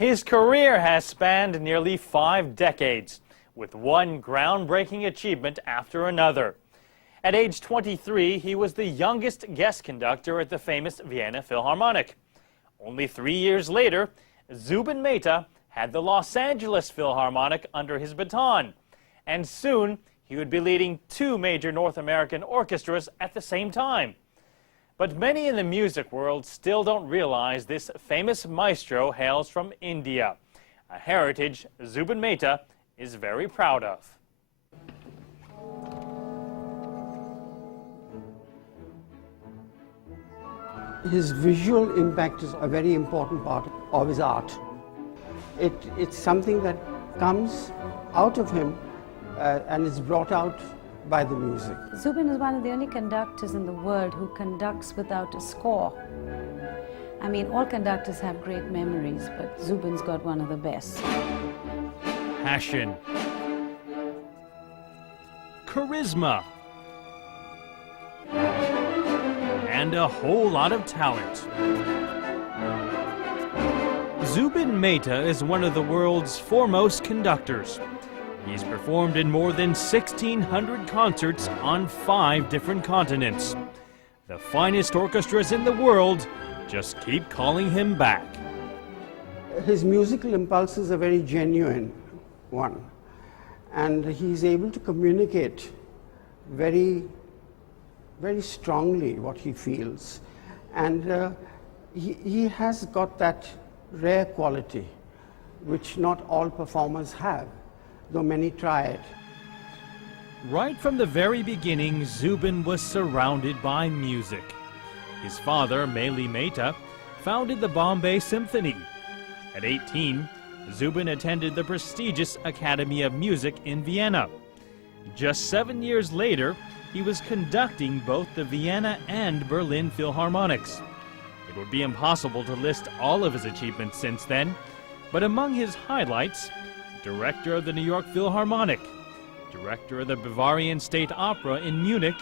His career has spanned nearly 5 decades, with one groundbreaking achievement after another. At age 23, he was the youngest guest conductor at the famous Vienna Philharmonic. Only 3 years later, Zubin Mehta had the Los Angeles Philharmonic under his baton, and soon he would be leading 2 major North American orchestras at the same time. But many in the music world still don't realize this famous maestro hails from India, a heritage Zubin Mehta is very proud of. His visual impact is a very important part of his art. It's something that comes out of him and is brought out by the music. Zubin is one of the only conductors in the world who conducts without a score. I mean, all conductors have great memories, but Zubin's got one of the best. Passion, charisma, and a whole lot of talent. Zubin Mehta is one of the world's foremost conductors. He's performed in more than 1,600 concerts on 5 different continents. The finest orchestras in the world just keep calling him back. His musical impulse is a very genuine one, and he's able to communicate very strongly what he feels, and he has got that rare quality which not all performers have, though many try it. Right from the very beginning, Zubin was surrounded by music. His father, Main Mehta, founded the Bombay Symphony. At 18, Zubin attended the prestigious Academy of Music in Vienna. Just 7 years later, he was conducting both the Vienna and Berlin Philharmonics. It would be impossible to list all of his achievements since then, but among his highlights, director of the New York Philharmonic, director of the Bavarian State Opera in Munich,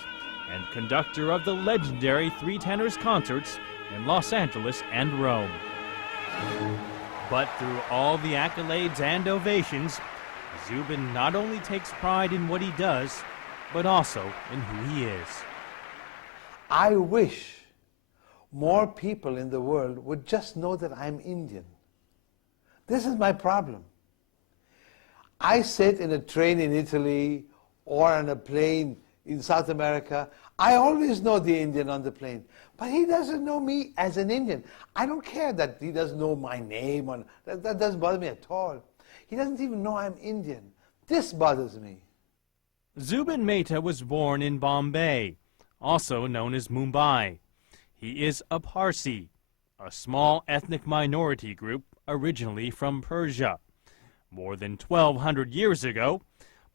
and conductor of the legendary 3 tenors concerts in Los Angeles and Rome. But through all the accolades and ovations, Zubin not only takes pride in what he does, but also in who he is. I wish more people in the world would just know that I'm Indian. This is my problem. I sit in a train in Italy or on a plane in South America. I always know the Indian on the plane, but he doesn't know me as an Indian. I don't care that he doesn't know my name. That doesn't bother me at all. He doesn't even know I'm Indian. This bothers me. Zubin Mehta was born in Bombay, also known as Mumbai. He is a Parsi, a small ethnic minority group originally from Persia. More than 1,200 years ago,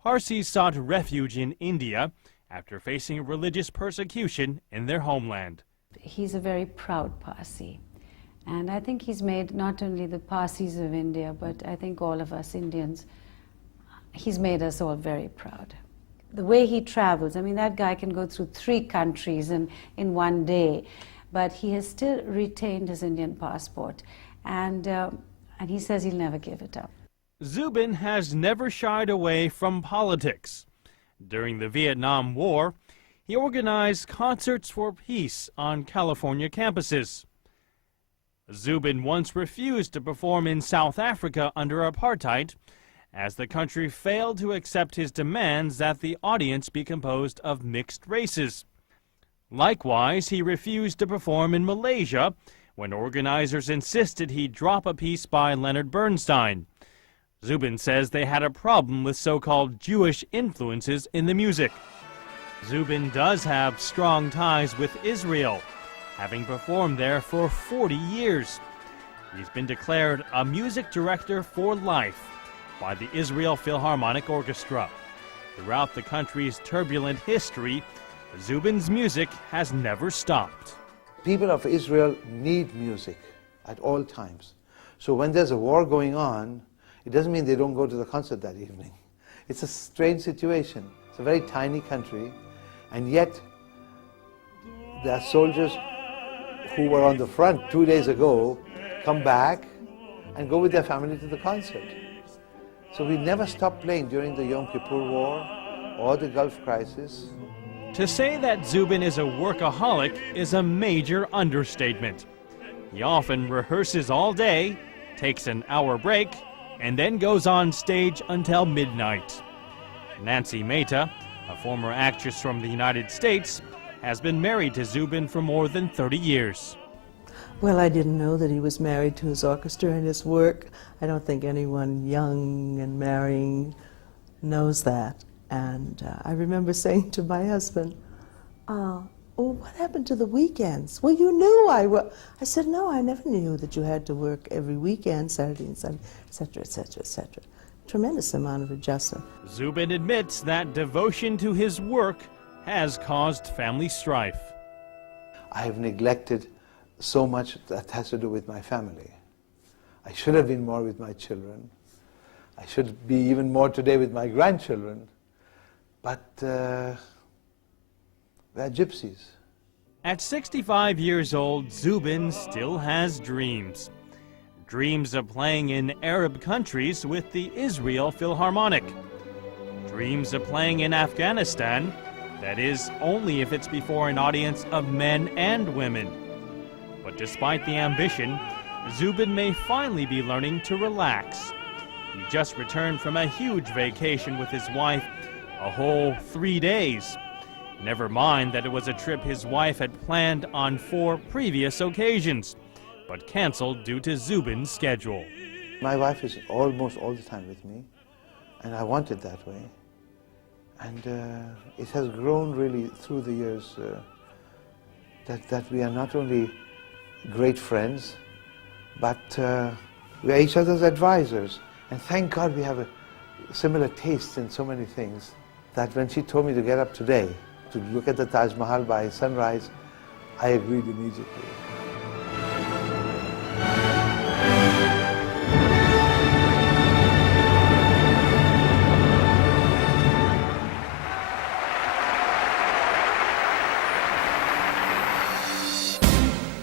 Parsis sought refuge in India after facing religious persecution in their homeland. He's a very proud Parsi, and I think he's made not only the Parsis of India, but I think all of us Indians, he's made us all very proud. The way he travels, I mean, that guy can go through 3 countries in one day, but he has still retained his Indian passport, and he says he'll never give it up. Zubin has never shied away from politics. During the Vietnam War, he organized concerts for peace on California campuses. Zubin once refused to perform in South Africa under apartheid, as the country failed to accept his demands that the audience be composed of mixed races. Likewise, he refused to perform in Malaysia when organizers insisted he drop a piece by Leonard Bernstein. Zubin says they had a problem with so-called Jewish influences in the music. Zubin does have strong ties with Israel, having performed there for 40 years. He's been declared a music director for life by the Israel Philharmonic Orchestra. Throughout the country's turbulent history, Zubin's music has never stopped. People of Israel need music at all times. So when there's a war going on, it doesn't mean they don't go to the concert that evening. It's a strange situation. It's a very tiny country, and yet there are soldiers who were on the front 2 days ago come back and go with their family to the concert. So we never stopped playing during the Yom Kippur War or the Gulf Crisis. To say that Zubin is a workaholic is a major understatement. He often rehearses all day, takes an hour break, and then goes on stage until midnight. Nancy Mehta, a former actress from the United States, has been married to Zubin for more than 30 years. Well, I didn't know that he was married to his orchestra and his work. I don't think anyone young and marrying knows that. And I remember saying to my husband, oh, what happened to the weekends? Well, you knew I said, no, I never knew that you had to work every weekend, Saturday and Sunday, etc., etc., etc. Tremendous amount of adjustment. Zubin admits that devotion to his work has caused family strife. I have neglected so much that has to do with my family. I should have been more with my children. I should be even more today with my grandchildren. But they're gypsies. At 65 years old, Zubin still has dreams. Dreams of playing in Arab countries with the Israel Philharmonic. Dreams of playing in Afghanistan, that is, only if it's before an audience of men and women. But despite the ambition, Zubin may finally be learning to relax. He just returned from a huge vacation with his wife, a whole 3 days. Never mind that it was a trip his wife had planned on 4 previous occasions, but canceled due to Zubin's schedule. My wife is almost all the time with me, and I want it that way. And it has grown really through the years that we are not only great friends, but we are each other's advisors. And thank God we have a similar taste in so many things that when she told me to get up today to look at the Taj Mahal by sunrise, I agreed immediately.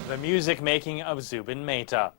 The music making of Zubin Mehta.